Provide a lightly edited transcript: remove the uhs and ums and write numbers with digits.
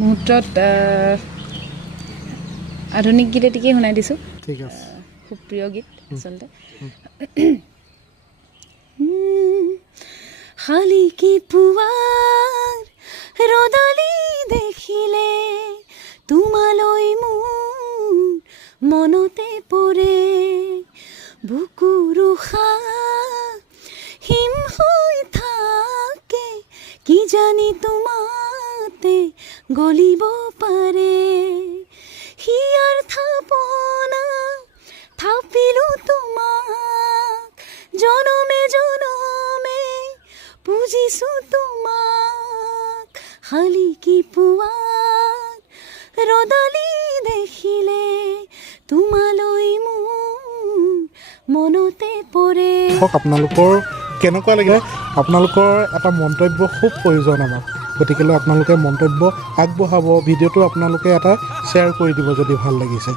মুহূৰ্তত আধুনিক গীত এটিকে শুনাই দিছোঁ। ঠিক আছে। খুব প্ৰিয় গীত আচলতে। শালিকি পুৱাৰ ৰদালি দেখিলে তোমালৈ মোৰ মনতে পৰে বুকুৰ উশাহ হিম হৈ থাকে কি জানি তোমাতে গলিব পাৰে হিয়াৰ থাপনা থাপিলো তোমাক জনমে জনমে পুজিছো তোমাক শালিকি পুৱাৰ ৰদালি দেখিলে তোমালৈ মোৰ মনতে পৰে। আপোনালোকৰ কেনেকুৱা লাগিলে? আপোনালোকৰ এটা মন্তব্য খুব প্ৰয়োজন আমাক, গতিকে আপোনালোকে মন্তব্য আগবঢ়াব, ভিডিঅ'টো আপোনালোকে এটা শ্বেয়াৰ কৰি দিব যদি ভাল লাগিছে।